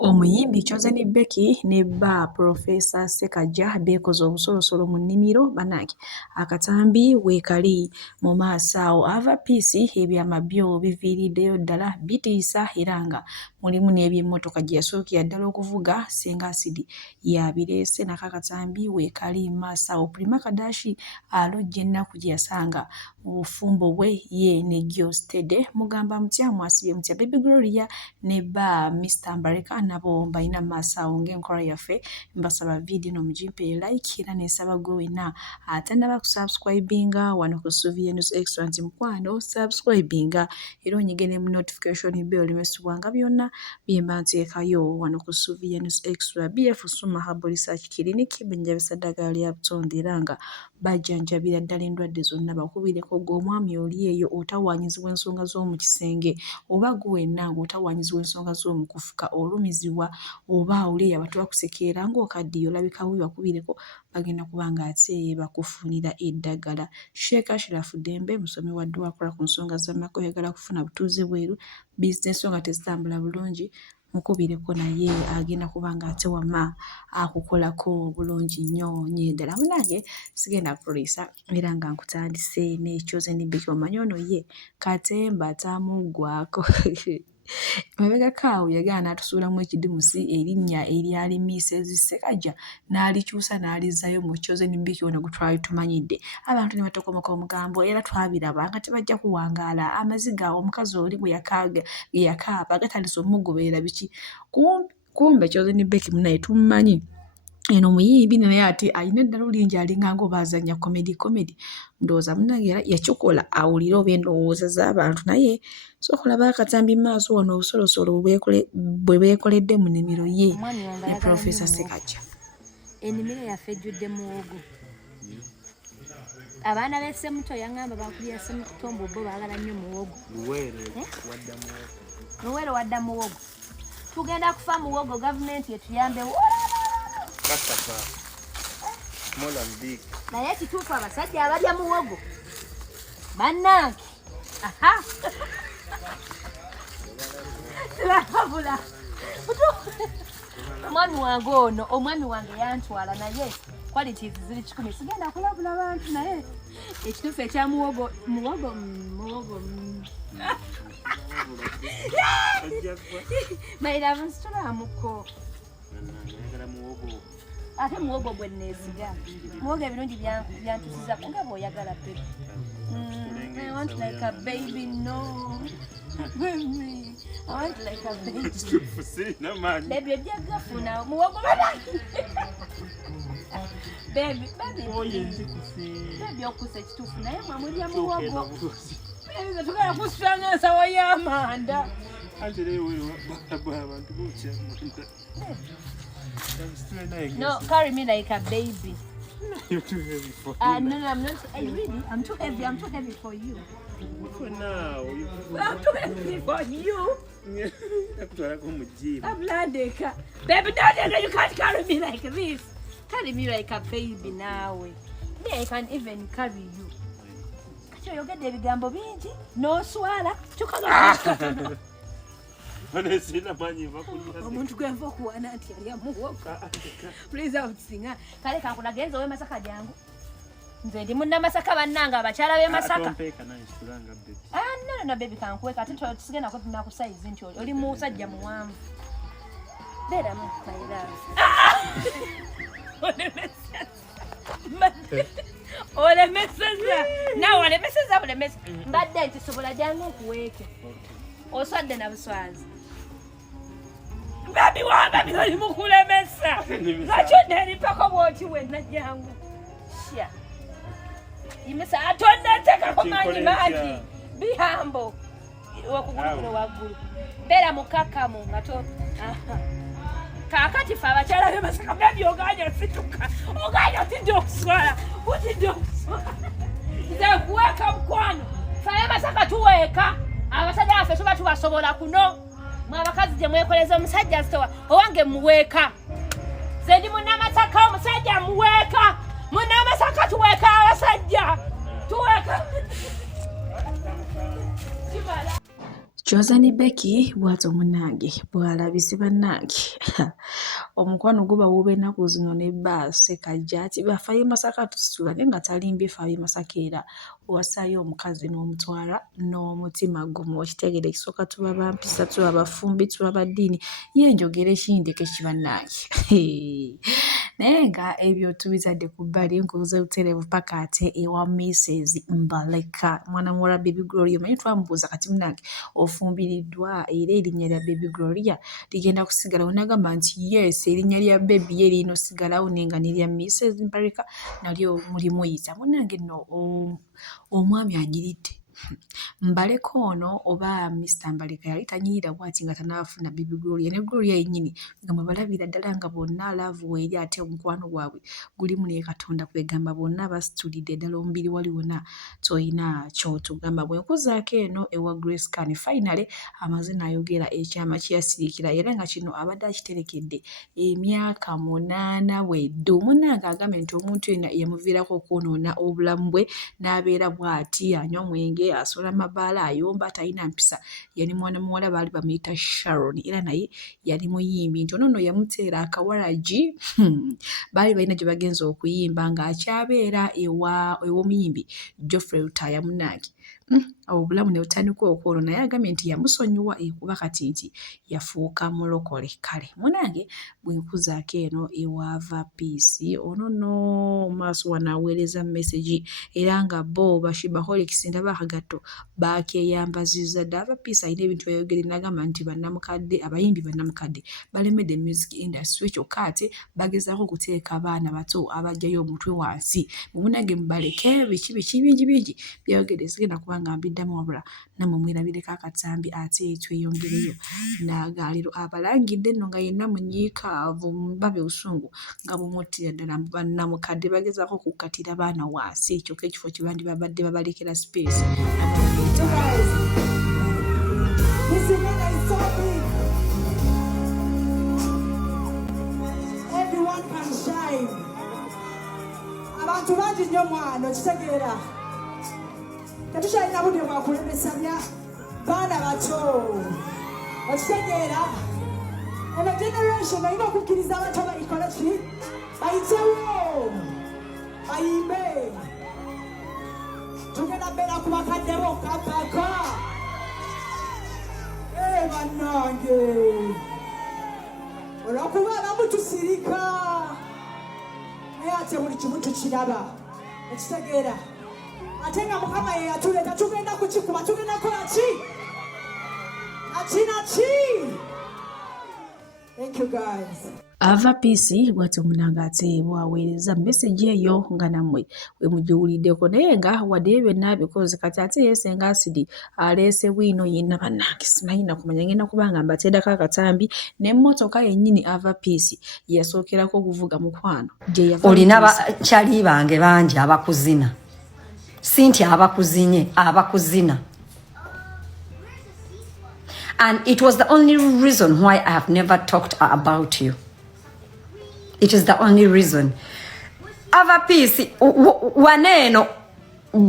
Omuyimbi Chosen Becky ne bba Profesa Ssekaggya beekoze obusolosolo mu nnimiro bannange akatambi weekali mu maaso awo ava piisi ebyama byo biviiriddeyo ddala bitiisa era nga mulimu n'ebyemmotoka gye yasookera ddala okuvuga Ssenga Acid yabireese nako akatambi weekali mu maaso awo Prima Kadashi alojja ennaku gye yasanga mu bufumbo bwe ye ne Gyostede mugamba mutya mwasibye mutya Baby Gloria ne bba Mr. Mbareka nabo balina maaso awo ng'enkola yaffe mbasaba vidiyo no mugimpe like era n'ensaba gwe wenna atannaba kusubscribinga wano ku Sylvia News Extra nti mukwano subscribinga era onyige ne mu notification bell olimesibwanga byonna bye mba nteekayo wano ku Sylvia News Extra. BF Suma Herbal Research Clinic benjabisa ddagala lya butonde era nga bajjanjabira ddala endwadde zonna bakubireko gw'omwami oli eyo otawaanyizibwa ensonga z'omu kisenge oba gwe wenna ng'otawaanyizibwa ensonga z'omu kufuka olumizibwa oba oli abatwa kusekeera ng'okaddiyo olabika bubi bakubireko bagenda kuba nga ate bakufunira eddagala. Sheikh Ashraf Dembe musomi wa dduwa akola ku nsonga z'amaka oyagala kufuna butuuze bweru bizinesi nga tezitambula bulungi mukubireko naye agenda kuba nga ate wamma akukolako bulungi nnyo ddala. Munnange sigenda kuliisa era nga nkutandise ne Chosen Becky omanyi ono ye katemba tamuggwako mabegako awo yagala n'atusuulamu ekidimusi erinnya eryali Mrs. Ssekaggya n'alikyusa n'alizaayo mu Chosen Becky ono gwe twali tumanyidde. Abantu ne batokomoka omugambo era twabiraba nga tebajja kuwangaala amaziga omukazi oli bwe yakaaba gatandise omugoberera biki kumbe Chosen Becky munaye tumumanyi eno muyimbi naye ate alina eddalo lingi alinganga oba azannya comedy ndowooza munnange yakikola awulire oba endowooza z'abantu naye sooka olaba akatambi maaso wano obusolosolo bwe beekoledde mu nnimiro ye ne Profesa Ssekaggya. Ennimiro yaffe ejjudde muwogo. Abaana b'essemuto yaŋŋamba bakulira ssemutombo bo baagala nnyo muwogo. Luweero wadda muwogo. Tugenda kufa muwogo gavumenti etuyambe naye kituufu abasajja abalya muwogo bannange tulabula omwami wange ono omwami wange yantwala naye qualities ziri 10 sigenda kulabula bantu naye ekituufu ekya muwogo mairavu nsitulamuko ate muwogo gwe neesiga muwogo ebirungi byantusizako nga bw'oyagala pepe. I want like a baby, no. Baby, I want like a baby. Baby, ojjagafuna muwogo baby okusa ekituufu naye mwamulya muwogo baby tugala kusanga nsawo y'amanda. No, carry me like a baby. You're too heavy for me. No, I'm not. Really? I'm too heavy. I'm too heavy for you. For now. I'm too heavy for you. I'm Ladeka. Baby, no, you can't carry me like this. Carry me like a baby now. Me, I can even carry you. You get the gambo bingi. No swala. Omuntu gwenva okuwana nti yali amuwoga. Please awusinga. Kale kankulaga enzo w'Emasaka jangu. Nze ndi munnamasaka bannanga abakyala b'e Masaka. No, baby kankweka ate tusigenda ko tunakusaizi nti oli musajja muwanvu. Beera mu my love. Olemeseza. Nawe olemeseza. Mbadde nti sobola jangu okuweeke. Osadde na buswazi. Baby baby oli mukulemesa. Lwaki onneeripako bw'oti wenna jangu? Sha. Imesa atonneetekako maanyi. Bihambo. Wakugulu kuno waggulu. Beera mukakamu nga to. Kaakati fe abakyala b'e Masaka baby ogaanya situka. Ogaanya otidde okuswala. Nze kuweeka mukwano. Fe ab'e Masaka tuweeka. Abasajja baffe tuba tubasobola kuno. Mwe abakazi gye mwekoleza omusajja zitowa owange muweeka. Nze ndi munnamasaka omusajja muweeka. Munnamasaka tuweeka abasajja. Tuweeka. Jozani Becky bwato munange bwalabise bannange omukwano guba wube ennaku zino ne baase kajja ati bafaye Masaka tusitula naye nga talimbye faye Masaka era owasaayo omukazi n'omutwala n'omutima gumu okitegere ekisooka tuba bampisa tuba bafumbi tuba baddiini ye njogera ekindeke kibannange naye nga ebyo tubizadde ku bbali nkubuuza butereevu paka ate ewa Mrs. Mbaleka mwana muwala Baby Gloria omanyi twamubuuza kati munnange ofumbiriddwa era erinnya lya Baby Gloria ligenda kusigalawo n'agamba nti yes erinnya lya baby ye lirina osigalawo nenga n'erya Mrs. Mbaleka nalyo mulimuyita munnange nno omwami anyiridde Mbaleka ono oba Mr. Mbaleka yali tanyirira bwati nga tanaafuna Baby Gloria ne Gloria yennyini gamba balabira ddala nga bonna laavu weeri ate omukwano gwabwe gulimu ne Katonda kwegamba bonna basitulidde ddala omubiri wali wonna toyina kyotugamba bwe nkuzaako eno ewa Grace Can finally amaze n'ayogera ekyama kye yasirikira era nga kino abadde akiterekedde emyaka 8 weddu munnange agambye nti omuntu yenna yamuviirako okwonoona obulamu bwe n'abeera bw'ati anywa omwenge asola amabaala ayomba talina mpisa yali mwana muwala baali bamuyita Sharon era naye yali muyimbi nti ono yamuteera akawalaji baali balina gye bagenza okuyimba ng'akyabeera ew'omuyimbi Geoffrey Rutaya munnange obulamu ne butandika okwono naye agambye nti yamusonyiwa kuba kati nti yafuuka mulokole kale munnange bwe nkuzaako eno ewaava Peace ono nno maaso wano aweereza message era nga bo bashibaholics ndaba akagatto baakeyambazizza ddava Peace alina ebintu byayogere n'agamba nti bannamukadde abayimbi bannamukadde balemedde music industry kyokka ate bagezaako okuteeka abaana bato abajjayo omutwe wansi munnange mubaleke biki bingi byayogere sigenda kubanga mbiddamu wabula nammwe mwerabireko akatambi ate tweyongereyo n'agaaliro abalangidde nno nga yenna munyiikaavu mubabe busungu nga bumuttira ddala bannamukadde bagezaako okukkatira abaana wansi kyokka ekifo kye bandi babadde babalekera space abantu bangi nnyo mwana okitegeera tetukyalina budde bwakulemesanya baana bato okitegeera eno generation erina okukkiriza abato bayikole ki bayitewo bayimbe tugenda beera ku bakadde bokka paka bannange olwokuba abamu tusirika naye ate buli kimu tukiraba okitegeera ate nga Mukama ye yatuleeta tugenda kukikuba tugenda kola ki naki thank you guys ava Peace bwati omunange ate bwaweereza message eyo nga nammwe we mugiwuliddeko naye nga wadde ebyo byonna bikoze kati ate yeesenga asidi aleese bwino yenna bannange simanyi kumanya ngenda kubanga mbateedako akatambi n'emmotoka yennyini ava Peace yasookerako okuvuga mukwano olina bakyali bange bangi abakuzina sinti abakuzinye abakuzina and it was the only reason why I have never talked about you. It is the only reason. Ava Peace waneno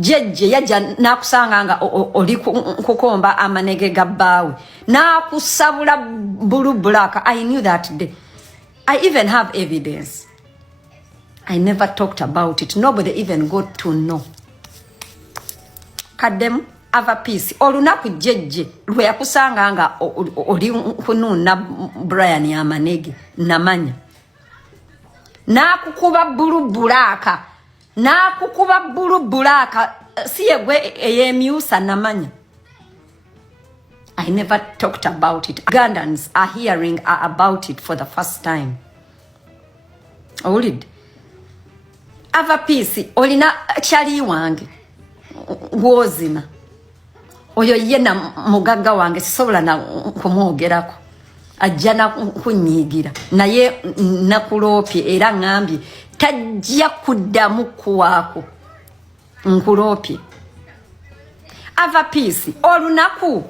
jeje yaja nakusanga nga oli kukomba amanege gabawe nakusabula bulu black. I knew that day. I even have evidence. I never talked about it. Nobody even got to know. Kadem Ava Peace olunaku jeje lwe yakusanga nga oli kununa Brian amanege namanya nakukuba bulu bulaka siye gwe eyemyusa namanya. I never talked about it. Ugandans are hearing about it for the first time. Olid Ava Peace olina chali wange gwozina oyo yena mugagga wange sisobola na kumwogerako ajja na kunyigira naye nakulopye era ngambye tajja kuddamu kuwaako nkulopye. Ava Peace olunaku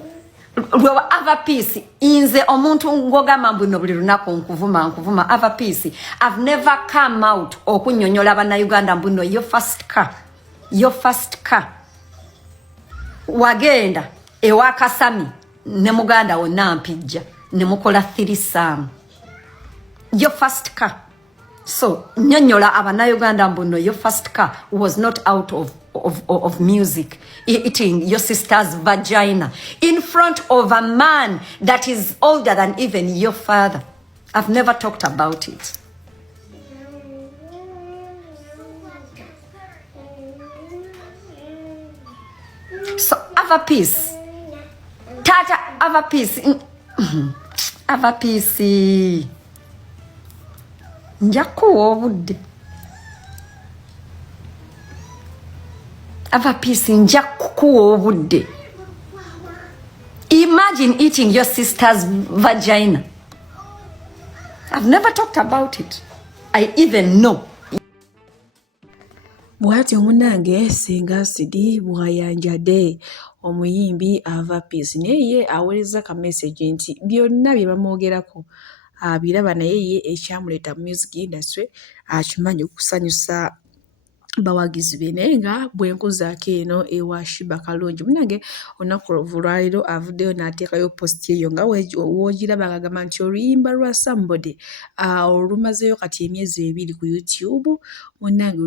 lwa Ava Peace inze omuntu ngogamba mbuno buli lunaku nkuvuma Ava Peace I've never come out okunyonyola bana Uganda mbuno your first car wagenda ewa Kasami ne muganda wonna mpijja ne mukola threesome your first car. So nyonyola abannayuganda mbuno your first car was not out of music, eating your sister's vagina in front of a man that is older than even your father. I've never talked about it. So have a peace. Tata, have a peace. Have a peace. Njakuwa obudde. Have a peace. Njakuwa obudde. Imagine eating your sister's vagina. I've never talked about it. I even know. Bwati omunange Singa Sidi bwayanjadde omuyimbi Ava Peace naye aweleza ka message nti byonna bye bamwogerako abiraba naye ye ekyamuleta music industry akimanyi okusanyusa bawagizi be naye nga bwenkuzaako eno ewa Shiba Kalonji munange olunaku olwaleero avuddeyo n'ateekayo post eyo nga woogiraba agamba nti oluyimba lwa Somebody olumazeyo kati emyezi 2 ku YouTube munange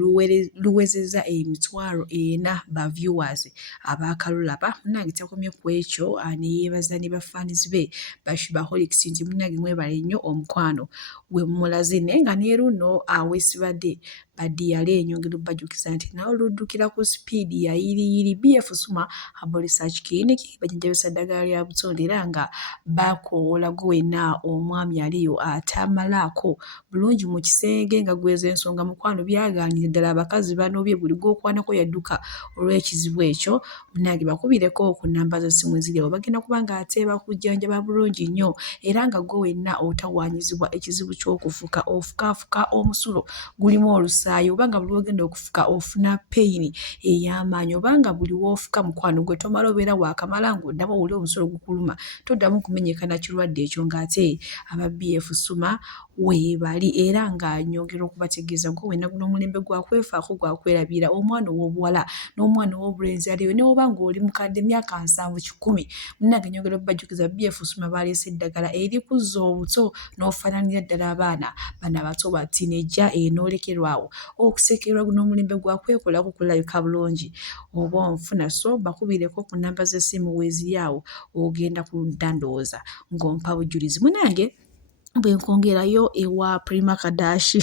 luwezezza emitwalo 4 ba viewers abaakalulaba munange takomye ku ekyo ne yeebaza ne bafanizi be Bashibaholics nti munange mwebale nnyo omukwano gwe mulaze naye nga ne luno aweesibadde badiyale enyongero bajukiza nti nawe luddukira ku speed ya yiri BF Suma Herbal Research Clinic bajjanjabisa ddagala lya butonde era nga bakoola gwena omwami aliyo atamalaako bulungi mu kisenge nga gweza ensonga mukwano byagaanira ddala abakazi banobye buli gw'okwanako yadduka olw'ekizibu ekyo munange bakubireko ku namba z'essimu eziriwo bagenda kuba nga ateeba kujjanjaba bulungi nnyo era nga gwe wenna otawaanyizibwa ekizibu ky'okufuka ofukaafuka omusulo gulimu olusaayi obanga buli wogenda okufuka ofuna pain ey'amaanyi obanga buli woofuka mukwano gwe tomala obeera waakamala ng'oddamu owuli omusulo gukuluma toddamu kumenyekana kirwadde ekyo ng'ate aba BF Suma weebali era nga nyongera okubategeeza gwe wenna guno omulembe gwakwefaako gwakwerabira omwana ow'obuwala n'omwana ow'obulenzi aliyo ne oba ng'oli mukadde myaka 7-10 munange nyongera okubajjukiza BF Suma baleese eddagala erikuzza obuto n'ofaananira ddala abaana bano abato ba teenager n'olekerwawo okusekerwa guno omulembe gwakwekolako kulabika bulungi oba onfuna so bakubireko ku namba z'essimu weeziri awo ogenda kudandooza ng'ompa bujulizi munange bwenkongerayo ewa Prima Kadashi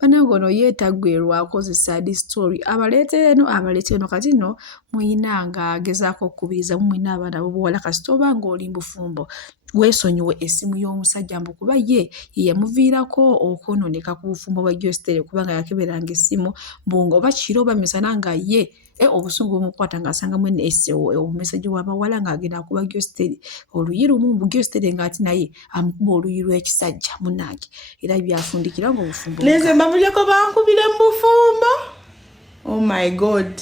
banange ono yeetaggwerwa akozesa di story abaleete eno kati nno muyinanga agezaako okukubiriza mumwina abaana b'obuwala kasita oba ng'oli mbufumbo weesonyiwe essimu y'omusajja mbu kuba ye yamuviirako okwonooneka ku bufumbo bwa Jostere kubanga yakeberanga essimu mbunga oba kiro oba misana nga ye obusungu bumukwata ng'asangamu omumeseji w'abawala ng'agenda akuba Jostere oluyi lumu mu Jostere ng'ati naye amukuba oluyi lw'ekisajja munange era byafundikira ng'obufumbo neze mbabulyeko bankubire mu bufumbo. Oh my god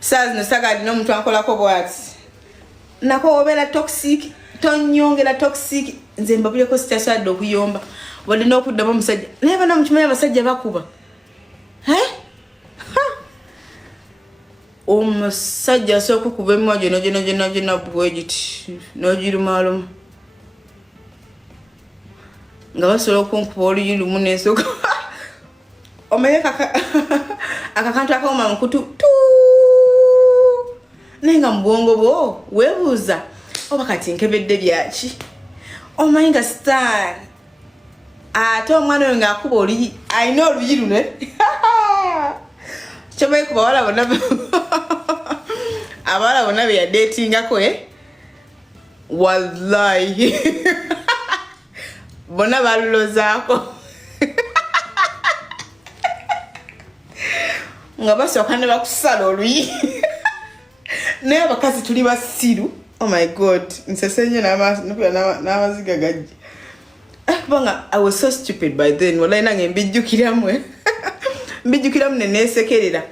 saazi nosagadi n'omuntu ankolako bwati nako obeera toxic tonyongera toxic nze mbabulyeko sitasadde okuyomba wadde n'okuddamu omusajja naye bana mukimanyi abasajja bakuba omusajja asooka okuba emimwa gyonna bwegiti n'ogirumaaluma nga basobola okunkuba oluyi lumu n'ensooka omanye akakantu akawuma mukutu naye nga mu bwongo bwo weebuuza oba kati nkebedde byaki omanyi nga star ate omwana oyo ng'akuba oluyi alina oluyi luno kyomanyi ku abawala bonna be yadeetingako wallahi bonna balulozaako nga basooka ne bakusala oluyi naye abakazi tuli basiru. Oh my god nsesenye n'amaziga gajja kubanga I was so stupid by then wallahi nange mbijjukiramu ne neesekerera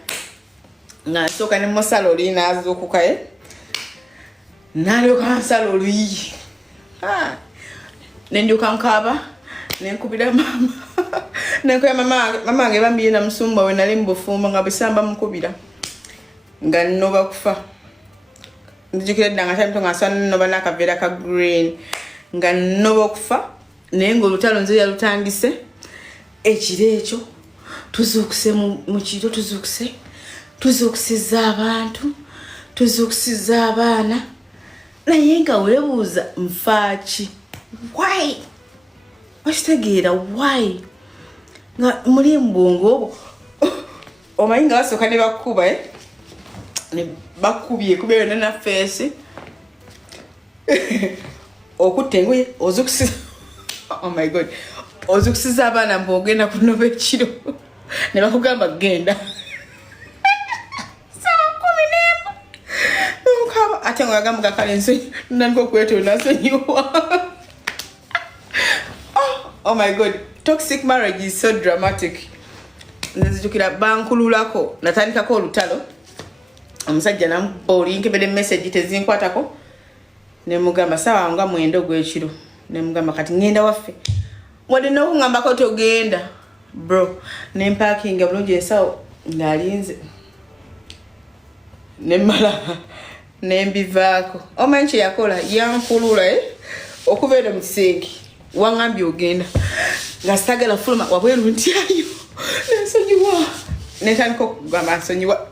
nga nsooka ne musala oluyi n'azuukuka n'alyoka nsala oluyi nendyuka nkaaba nenkubira mama nenkoya mama wange bambiye na musumba we nali mu bufumbo nga bisamba mukubira nga nnoba kufa njukira danga time tonga swan no bana kavera ka green nga nobo kufa nengo lutalo nze ya lutandise ekirecho tuzukuse mu kiro tuzukusiza abantu tuzukusiza abana naye nga webuuza mfaaki why washitegeera why nga muri mbongo omanyi nga basooka ne bakuba ne bakubye kubera na face okutta engoye ozukusiza oh my god ozukusiza abana mbogenda kunoba ekiro ne bakugamba genda ate ngagamba kale nso nanko kweto nasonyiwa. Oh my god, toxic marriage is so dramatic. Nzijukira bankululako natandika ko lutalo omusajja nampoli nkebede message tezinkwatako ne mugamba sawa nga mwendo gwekiro ne mugamba kati ngenda waffe wade no ngamba ko togenda bro ne parking bulungi esawo ngalinze ne mala nembivako omanchi yakola yankulula okuvera mu kisenge wangambye ogenda nga stagala fuluma wabweru ntiayo nsonyiwa netandika okugamba nsonyiwa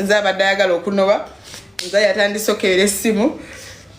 nzabadayagala okunoba nzayatandisokera essimu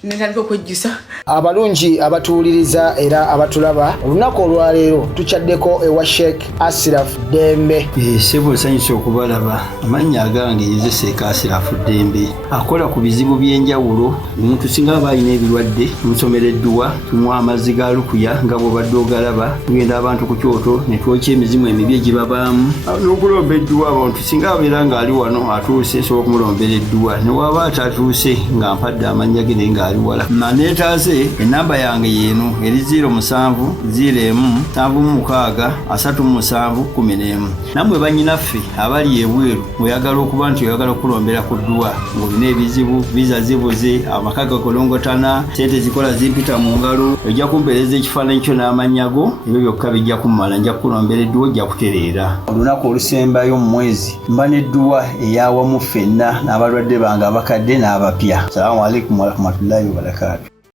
netandika okwejjusa. Abalungi abatuuliriza era abatulaba olunaku olwaleero tukyaddeko ewa Sheikh Ashraf Dembe. Sebo sanyusa okubalaba amannya agange Seeka Ashraf Dembe akola ku bizibu by'enjawulo. Omuntu singa aba alina ebirwadde musomereddwa tumuwa amazzi ga lukuya nga bw'obadde ogalaba tugenda abantu ku kyoto ne twokya emizimu emibi egibabaamu n'okulomba edduwa. Abantu singa abeera ng'ali wano atuuse sobola okumulombera edduwa ne waba atatuuse nga mpadde amannya ge naye ng'ali wala naneetaase enamba yange yeeno eri 0707763711 nammwe bannyinaffe abali ebweru oyagala okuba nti oyagala okulombera ku dduwa ng'olina ebizibu viza zibuze amaka gakolongotana sente zikola zimpita mu ngalo ojja kumpeereza ekifaananyi kyo n'amannya go ebyo byokka bijja kummala nja kukulombera edduwa ojja kutereera. Olunaku olusembayo mu mwezi mba n'edduwa eyawamu ffenna n'abalwadde bange abakadde n'abapya. Salaamu alaikum warahmatullahi wabarakatuh.